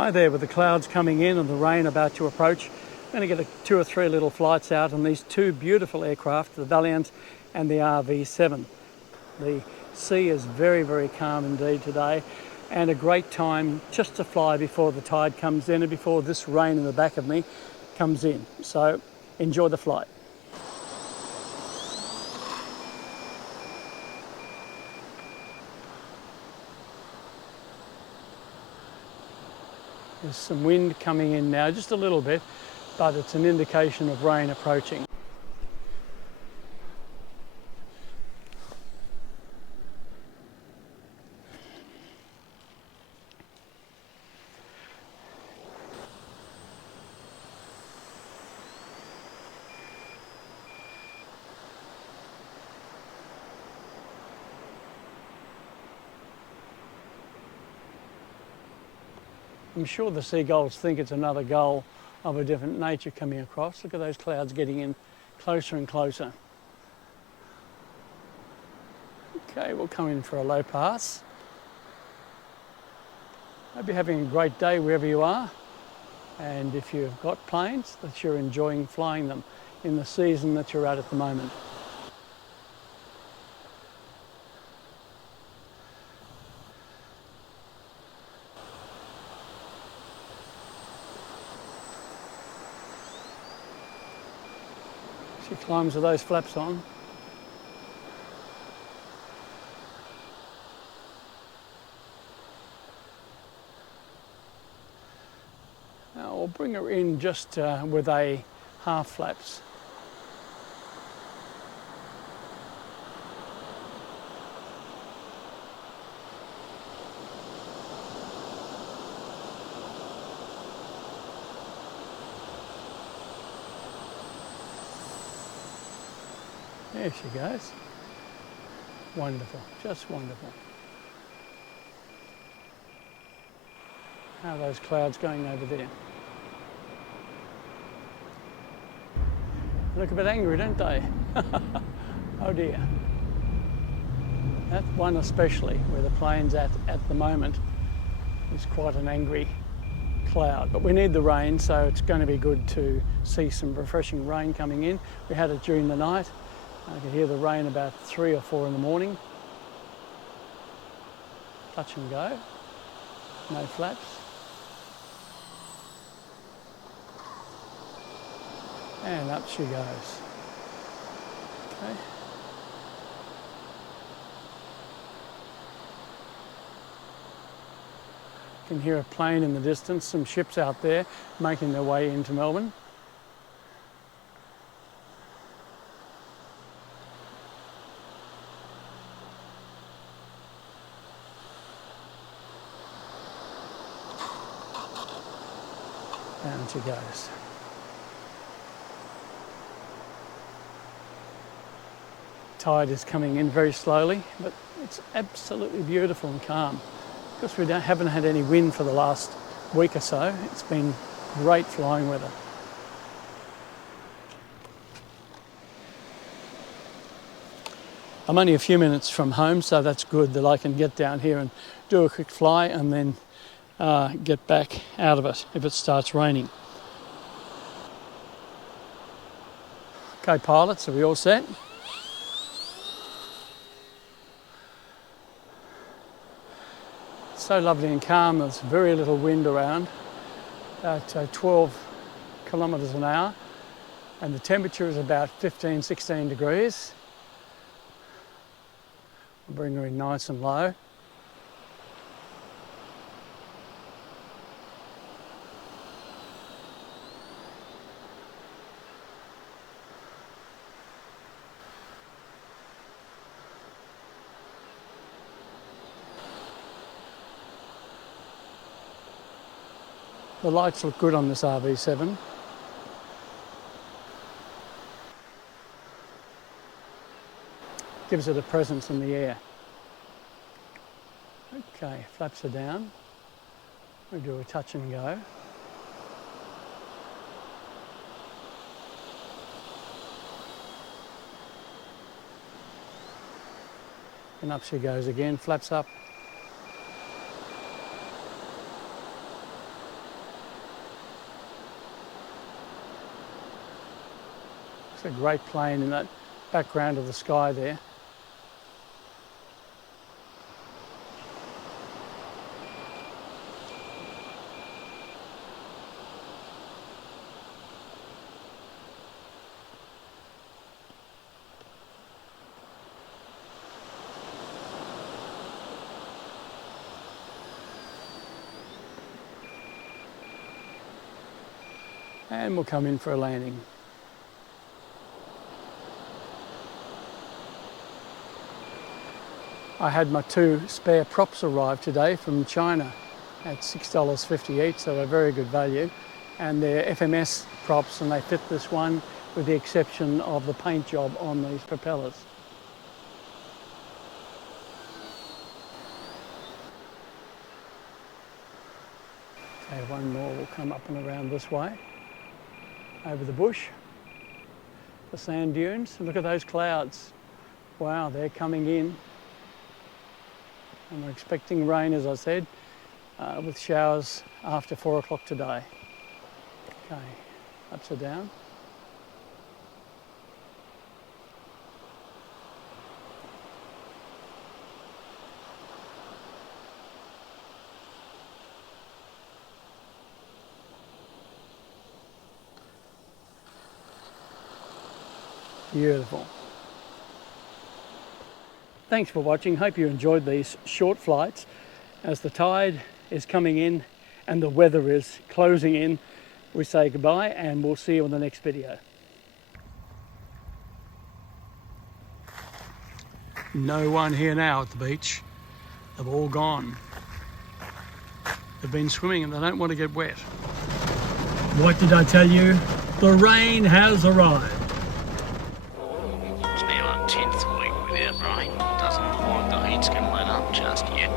Hi there, with the clouds coming in and the rain about to approach, I'm going to get 2 or 3 little flights out on these 2 beautiful aircraft, the Valiant and the RV-7. The sea is very, very calm indeed today, and a great time just to fly before the tide comes in and before this rain in the back of me comes in. So enjoy the flight. There's some wind coming in now, just a little bit, but it's an indication of rain approaching. I'm sure the seagulls think it's another gull of a different nature coming across. Look at those clouds getting in closer and closer. Okay, we'll come in for a low pass. Hope you're having a great day wherever you are. And if you've got planes, that you're enjoying flying them in the season that you're at the moment. She climbs with those flaps on. Now we'll bring her in just with a half flaps. There she goes. Wonderful, just wonderful. How are those clouds going over there? They look a bit angry, don't they? Oh dear. That one especially, where the plane's at the moment, is quite an angry cloud. But we need the rain, so it's going to be good to see some refreshing rain coming in. We had it during the night. I could hear the rain about 3 or 4 in the morning. Touch and go. No flaps. And up she goes. Okay. You can hear a plane in the distance, some ships out there making their way into Melbourne. Down she goes. Tide is coming in very slowly, but it's absolutely beautiful and calm. Because we haven't had any wind for the last week or so, it's been great flying weather. I'm only a few minutes from home, so that's good that I can get down here and do a quick fly and then get back out of it if it starts raining. Okay, pilots, are we all set? It's so lovely and calm. There's very little wind around, about 12 kilometres an hour, and the temperature is about 15-16 degrees. I'll bring her in nice and low. The lights look good on this RV-7. Gives it a presence in the air. Okay, flaps are down. We do a touch and go. And up she goes again, flaps up. It's a great plane in that background of the sky there. And we'll come in for a landing. I had my 2 spare props arrive today from China at $6.50 each, so a very good value. And they're FMS props, and they fit this one with the exception of the paint job on these propellers. Okay, one more will come up and around this way, over the bush, the sand dunes. Look at those clouds. Wow, they're coming in. And we're expecting rain, as I said, with showers after 4 o'clock today. Okay, upside down. Beautiful. Thanks for watching. Hope you enjoyed these short flights. As the tide is coming in and the weather is closing in, we say goodbye and we'll see you in the next video. No one here now at the beach. They've all gone. They've been swimming and they don't want to get wet. What did I tell you? The rain has arrived. It's now our 10th week without rain. Doesn't look like the heat's going to let up just yet.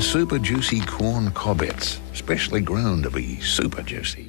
Super juicy corn cobbets, specially ground to be super juicy.